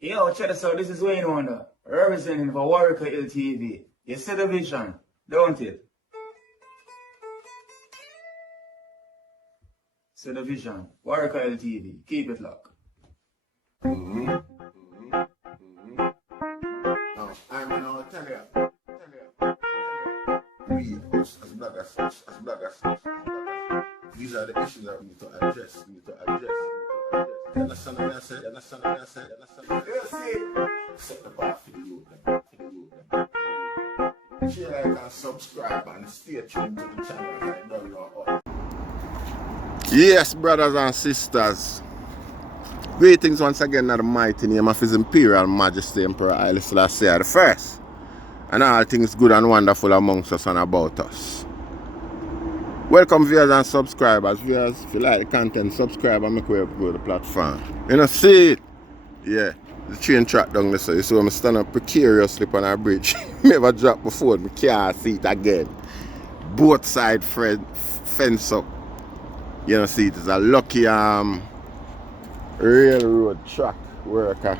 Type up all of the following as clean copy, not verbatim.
Yo, check this out. This is Wayne Wonder, representing for Warrior LTV. You see the vision, don't it? See the vision. Warrior LTV. Keep it locked. No, I'm gonna tell you. We, as bloggers, these are the issues that we need to address. You understand what I said? You see, set the path for the youth. Share, like, and subscribe, and stay tuned to the channel. I know you all. Yes, brothers and sisters. Greetings once again in the mighty name of His Imperial Majesty Emperor Haile Selassie I, and all things good and wonderful amongst us and about us. Welcome viewers and subscribers. Viewers, if you like the content, subscribe and make way up to the platform. You know, see it? Yeah, the train track down there, so you see I'm standing up precariously on our bridge. Never dropped before, I can't see it again. Both side fence up. You know, see it is a lucky railroad track worker.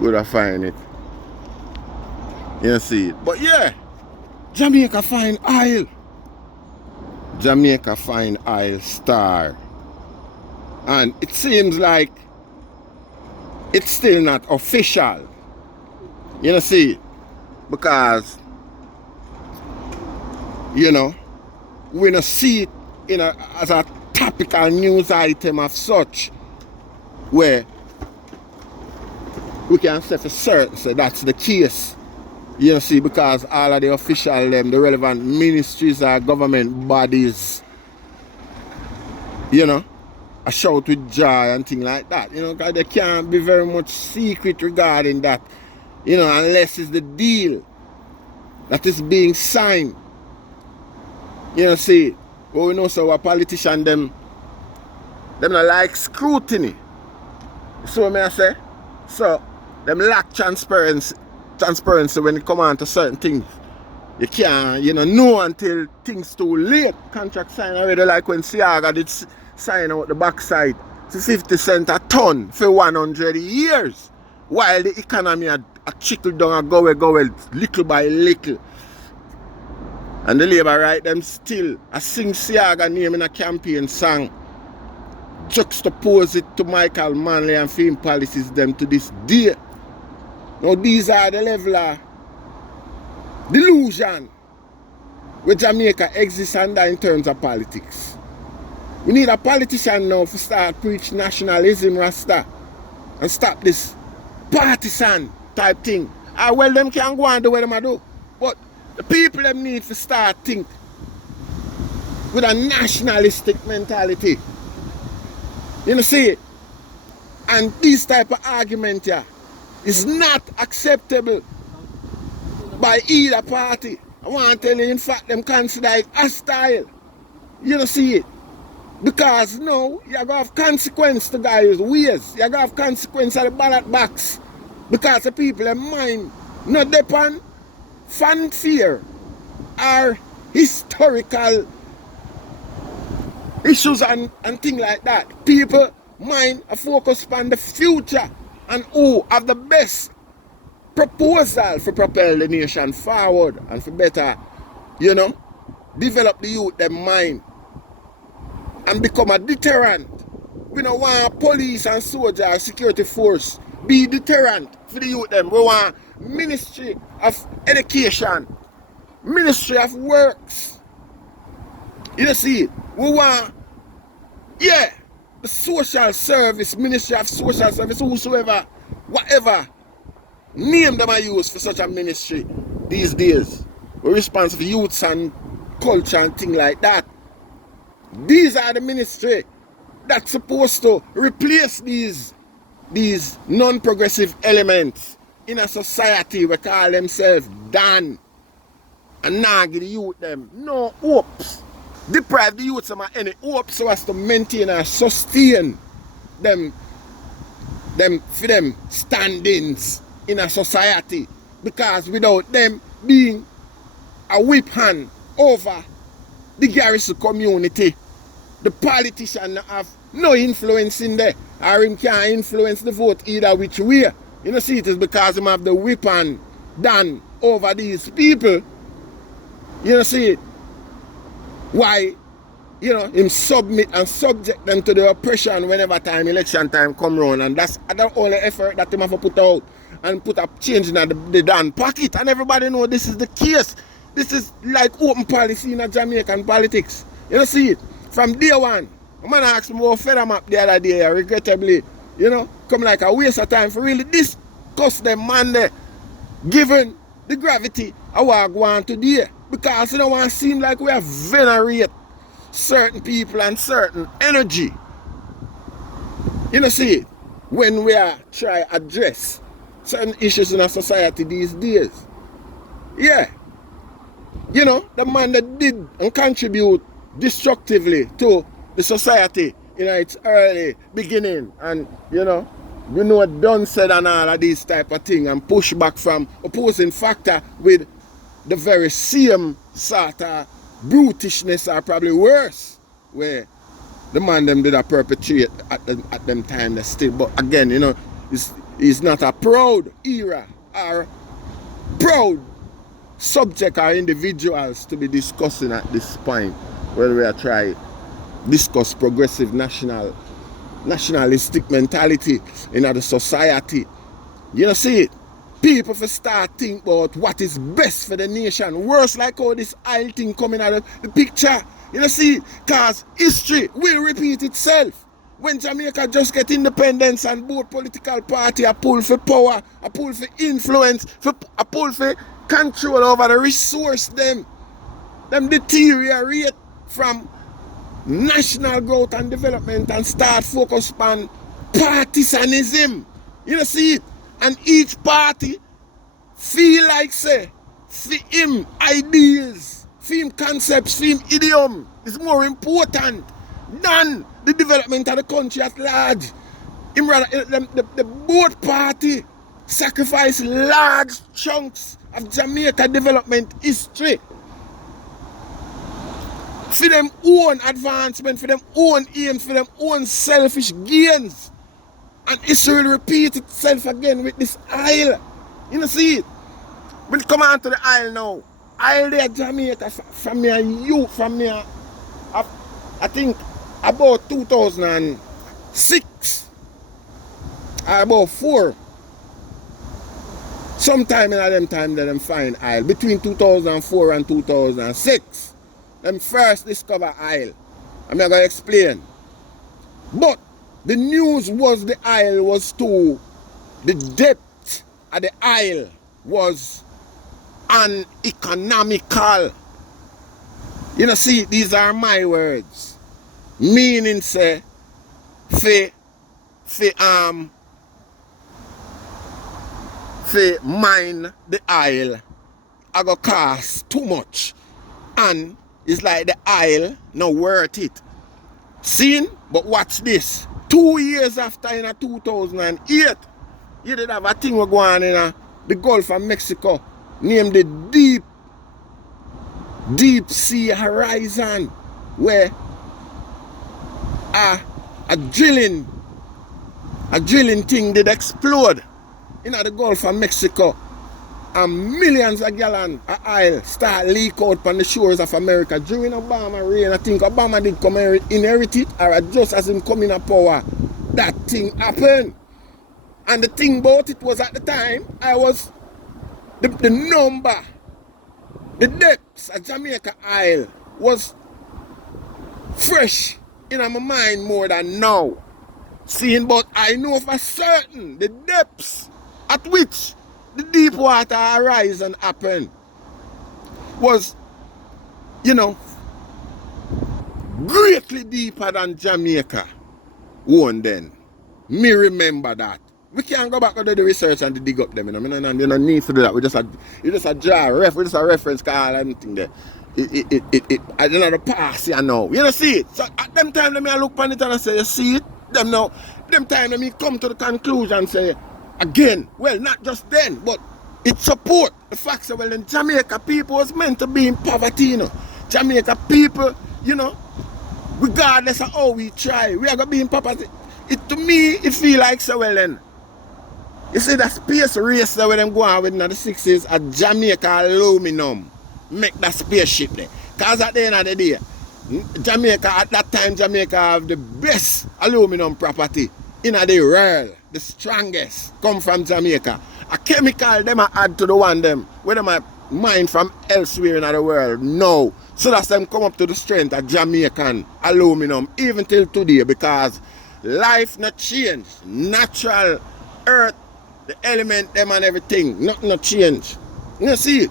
Good I find it. You see it. But yeah, Jamaica find oil. Jamaica find oil star. And it seems like it's still not official. You know, see it? Because, you know, we don't see it as a topical news item of such where we can say for certain so that's the case. You see, because all of the official the relevant ministries or government bodies, you know, a shout with joy and things like that. You know, because there can't be very much secret regarding that, you know, unless it's the deal that is being signed. You know, see, well, we know so our politicians, them not like scrutiny. So what I say? So, them lack transparency when it comes on to certain things. You can't, know until things too late. Contract signed already, like when Siaga did sign out the bauxite for 50 cents a tonne for 100 years. While the economy had trickled down and go little by little. And the Labour right them still I sing Siaga name in a campaign song. Juxtapose it to Michael Manley and film policies them to this day. Now these are the level of delusion where Jamaica exists under in terms of politics. We need a politician now to start preach nationalism, Rasta, and stop this partisan type thing. Well, them can go and do what them do. But the people them need to start think with a nationalistic mentality. You know, see? And this type of argument here is not acceptable by either party. I want to tell you, in fact, them consider it hostile. You know, see it? Because now, you're going to have consequence to guys' ways. You're going to have consequence at the ballot box. Because the people in mind not depend fanfare or historical issues and things like that. People mind a focus on the future and who have the best proposal for propel the nation forward and for better, develop the youth their mind and become a deterrent. We don't want police and soldier security force be deterrent for the youth them. We want Ministry of Education, Ministry of Works. You see it? We want, the social service, Ministry of Social Service, whosoever, whatever name them I use for such a ministry these days. We're responsible for youths and culture and things like that. These are the ministry that's supposed to replace these non-progressive elements in a society we call themselves done. And now give the youth them no hopes. Deprive the youth of any hope so as to maintain and sustain them standings in a society. Because without them being a whip hand over the garrison community, the politicians have no influence in there. or him can't influence the vote either which way. You know, see, it is because him have the weapon done over these people. You know, see it. Why, you know, him submit and subject them to the oppression whenever election time come round. And that's the only effort that him have to put out and put up change in the damn pocket. And everybody know this is the case. This is like open policy in Jamaican politics. You know, see it. From day one. A man asked me about feather map the other day, regrettably, you know, come like a waste of time for really discuss them man there, given the gravity of what I go on today. Because you don't want to seem like we have venerate certain people and certain energy. You know, see it, when we are trying to address certain issues in our society these days. Yeah. You know, the man that did and contribute destructively to the society in its early beginning, and you know, we know what Dunn said and all of these type of thing, and push back from opposing factor with the very same sort of brutishness, or probably worse, where the man them did a perpetrate at them time that still. But again, you know, it's not a proud era or proud subject or individuals to be discussing at this point when we are trying discuss progressive nationalistic mentality in the society. You know, see it. People for start think about what is best for the nation. Worse like all this oil thing coming out of the picture. You know, see it. Because history will repeat itself. When Jamaica just get independence and both political party are pull for power, are pull for influence, are pull for control over the resource them deteriorate from national growth and development and start focus on partisanism. You know, see it. And each party feel like say for him ideas, for him concepts, for him idiom is more important than the development of the country at large. Him rather, the both party sacrifice large chunks of Jamaica development history for them own advancement, for them own aims, for them own selfish gains. And history will repeat itself again with this isle. You know, see it? We'll come on to the isle now. Isle there, Jamaica, from me and youth, from me, I think about 2006, or about 4. Sometime in them time that them find isle. Between 2004 and 2006. Them first discover isle. I'm not going to explain. But the news was the isle was too, the depth of the isle was uneconomical. You know, see, these are my words. Meaning say, fi mine the isle, I go cost too much. And it's like the isle not worth it. Seen? But watch this. 2 years after, in 2008, you did have a thing going on in the Gulf of Mexico named the Deep Sea Horizon, where a drilling thing did explode in the Gulf of Mexico, and millions of gallons of oil start leak out on the shores of America during Obama reign. I think Obama did come inherit it, or just as him coming to power, that thing happened. And the thing about it was, at the time, I was the number, the depths of Jamaica Isle was fresh in my mind more than now. Seeing, but I know for certain the depths at which the deep water horizon happened was, you know, greatly deeper than Jamaica one then. Me remember that. We can't go back and do the research and dig up them, you know. You don't need to do that. We just a draw we just a reference call and thing there. I don't know the past here now. You know, see it. So at them time, let me look on it and I say, you see it? Them now, them time let me come to the conclusion and say, again, well, not just then, but it support the fact that, well, in Jamaica, people was meant to be in poverty, you know. Jamaica people, you know, regardless of how we try, we are going to be in poverty. It to me, it feel like so well then. You see that space race that when them go on with in the 60s at Jamaica aluminum make that spaceship there. Cause at the end of the day, Jamaica at that time Jamaica have the best aluminum property in the world. The strongest come from Jamaica. A chemical them a add to the one them where them a mine from elsewhere in the world. No. So that's them come up to the strength of Jamaican aluminum even till today because life not change. Natural earth, the element them and everything, nothing not change. You see it?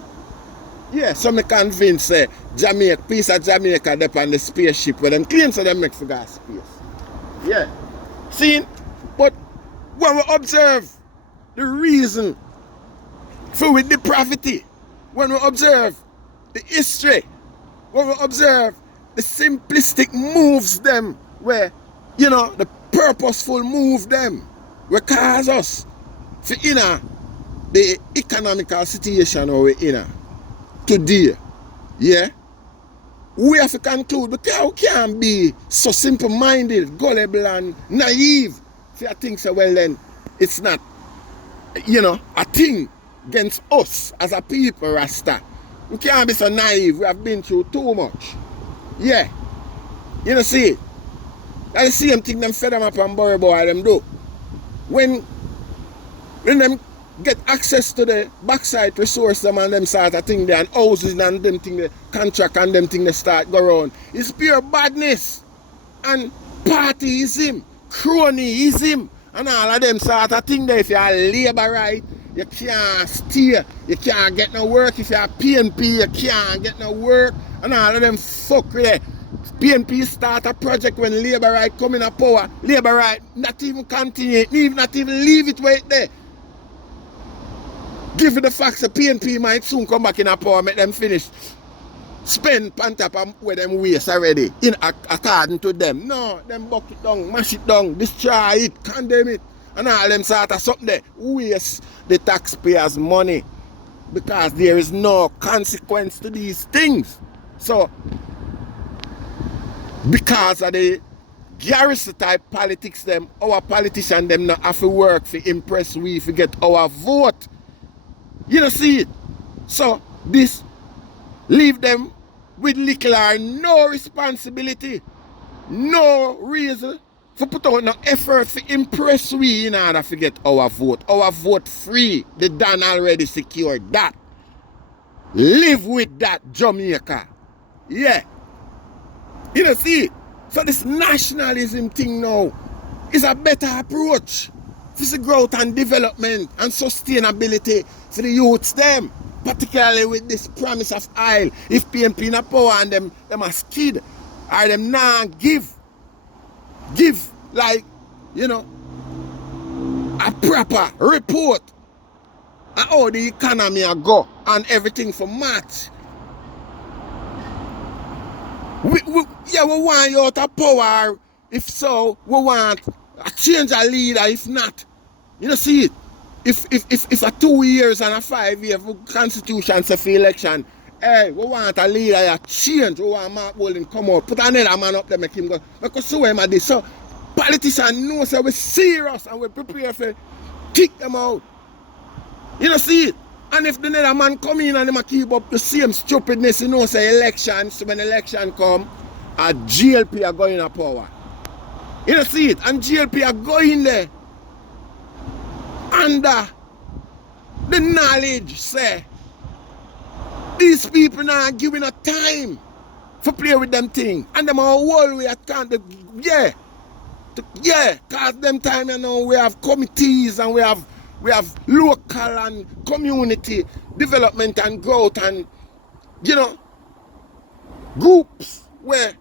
Yeah, so me convinced Jamaica, piece of Jamaica up on the spaceship where them claim so them make for gas space. Yeah. See? But when we observe the reason for with depravity, when we observe the history, when we observe the simplistic moves them where, you know, the purposeful move them will cause us to inner the economical situation we're in today. Yeah? We have to conclude because we can't be so simple-minded, gullible and naive. See, I think so well then it's not, you know, a thing against us as a people, Rasta. We can't be so naive. We have been through too much. Yeah. You know, see, that's the same thing them fed them up and Burry Boy them do. When them get access to the bauxite resource them and them sort of thing there and houses and them thing the contract and them thing they start go around. It's pure badness and partyism, cronyism and all of them sort of thing there. If you're a labor right, you can't steer, you can't get no work. If you're a PNP, you can't get no work and all of them fuckery there. PNP start a project when labor right come in a power, labor right not even continue, not even leave it where it there. Given the facts that PNP might soon come back in a power, make them finish. Spend pan top and where them waste already, in according to them. No, them buck it down, mash it down, destroy it, condemn it, and all them sort of something there. Waste the taxpayers' money because there is no consequence to these things. So, because of the garrison type politics them, our politicians them not have to work to impress we to get our vote. You don't see it. So this leave them with little or no responsibility, no reason for put out no effort to impress we in order to get our vote. Our vote free. The Dan already secured that. Live with that, Jamaica. Yeah. You don't see it. So this nationalism thing now is a better approach for the growth and development and sustainability for the youths them, particularly with this promise of oil. If PNP in a power and them a skid or them now give like, you know, a proper report on how the economy a go and everything for match. We want you out of power. If so, we want a change of leader. If not, you know, see it. If a 2 years and a 5 year constitution say for election, hey, we want a leader, a change. We want Mark Bolden come out, put another man up there, make him go. Because so him at this. So politicians know say we're serious and we're prepared for kick them out. You know, see it. And if the other man come in and them keep up the same stupidness, you know, say elections, so when election come, a GLP are going in power. You know, see it. And GLP are going there under the knowledge, say, these people now giving a time for play with them thing. And them are whole way at can't, cause them time, you know, we have committees and we have local and community development and growth and, you know, groups where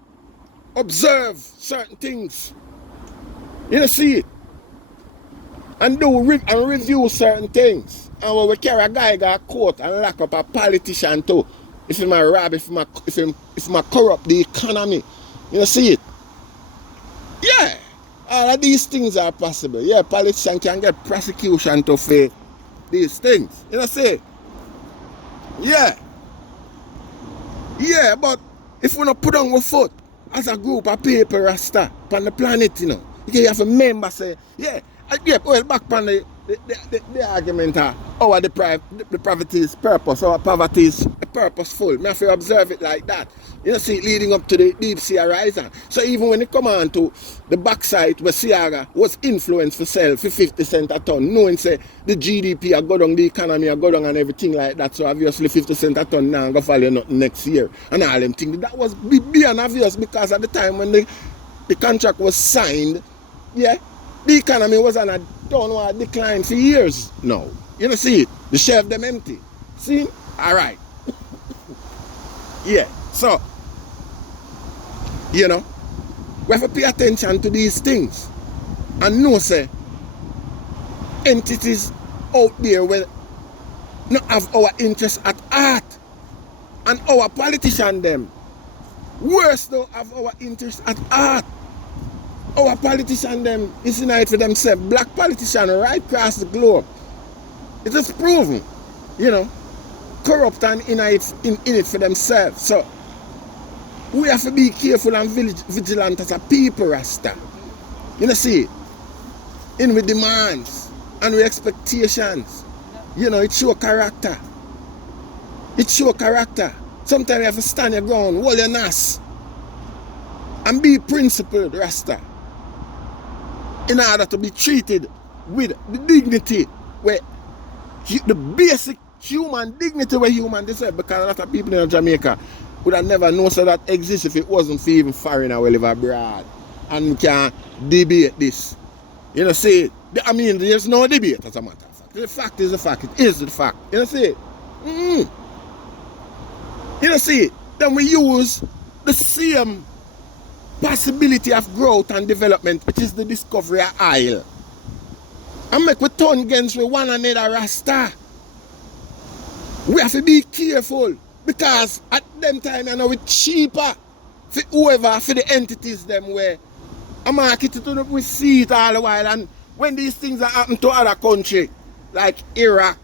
observe certain things. You know, see it. And review certain things. And when we carry a guy go to court and lock up a politician too, if he might rob, if he might corrupt the economy. You know, see it. Yeah. All of these things are possible. Yeah, politicians can get prosecution to for these things. You know, see? Yeah. Yeah, but if we not put on our foot as a group of people, Rasta, on the planet, you know, You have to remember, say, well, back on the argument our the poverty is purpose, our poverty is purposeful. Me have to observe it like that. You know, see, leading up to the deep sea horizon. So even when it come on to the bauxite where Sierra was influenced for sell for 50 cents a ton, knowing say the GDP a go down, the economy a go down and everything like that. So obviously 50 cents a ton now go follow nothing next year. And all them things. That was beyond obvious because at the time when the contract was signed, yeah, the economy was on a downward decline for years now. You know, see it? The shelf them empty. See? Alright. Yeah. So, you know, we have to pay attention to these things. And know, say, entities out there will not have our interests at heart. And our politicians, them, worse though, have our interests at heart. Our politicians, them, is united for themselves. Black politicians right across the globe. It is proven, you know, corrupt and in it for themselves. So, we have to be careful and vigilant as a people, Rasta. You know, see, in with demands and with expectations. You know, it show character. It show character. Sometimes you have to stand your ground, hold your nas, and be principled, Rasta, in order to be treated with the dignity where the basic human dignity where human deserve. Because a lot of people in Jamaica would have never known so that exists if it wasn't for even foreigner who live abroad. And we can debate this. You know, see, I mean, there's no debate as a matter of fact. The fact is the fact. It is the fact. You know, see. You know, see, then we use the same possibility of growth and development, which is the discovery of oil, and make we turn against one another, Rasta. We have to be careful because at them time, you know, it's cheaper for whoever, for the entities them where a market it up, we see it all the while. And when these things are happening to other countries like Iraq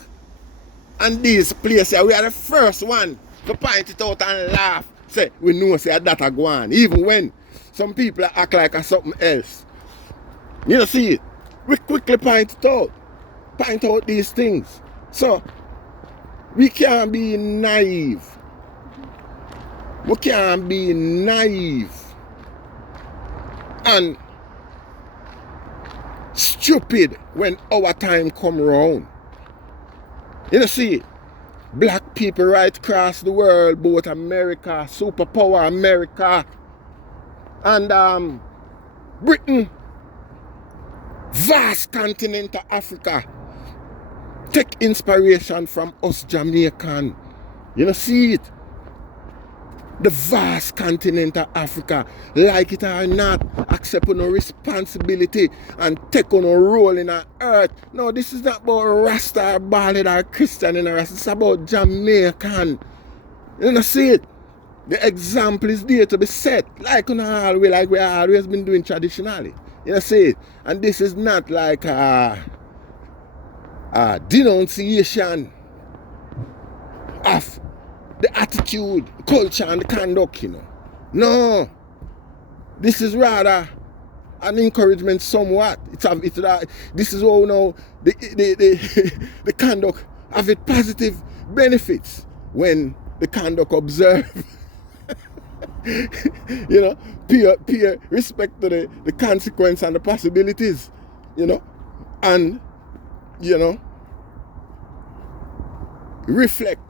and these places, we are the first one to point it out and laugh. Say, we know say that a go on. Even when some people act like a something else. You know, see it? We quickly point it out. Point out these things. So, we can't be naive. We can't be naive and stupid when our time come around. You know, see, black people right across the world, both America, superpower America, and Britain, vast continent of Africa, take inspiration from us Jamaican. You know, see it? The vast continent of Africa, like it or not, accept no responsibility and take on a role in our earth. No, this is not about Rasta or Ballad or Christian in our earth. It's about Jamaican. You know, see it? The example is there to be set, like we have always been doing traditionally. You know, see it? And this is not like a denunciation of the attitude, culture, and the conduct, you know. No. This is rather an encouragement somewhat. This is all, you know, the conduct have its positive benefits when the conduct observe. You know, peer respect to the consequence and the possibilities, you know, and, you know, reflect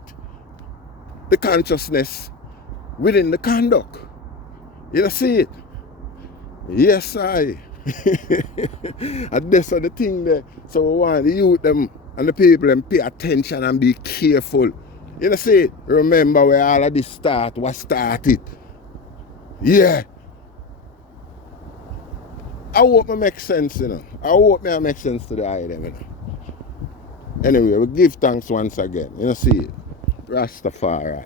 the consciousness within the conduct. You know, see it? Yes, I. And that's the thing there. So we want the youth them and the people them pay attention and be careful. You know, see it? Remember where all of this what started. Yeah. I hope it makes sense, you know. I hope it makes sense to the eye them, you know. Anyway, we give thanks once again. You know, see it? Rastafari.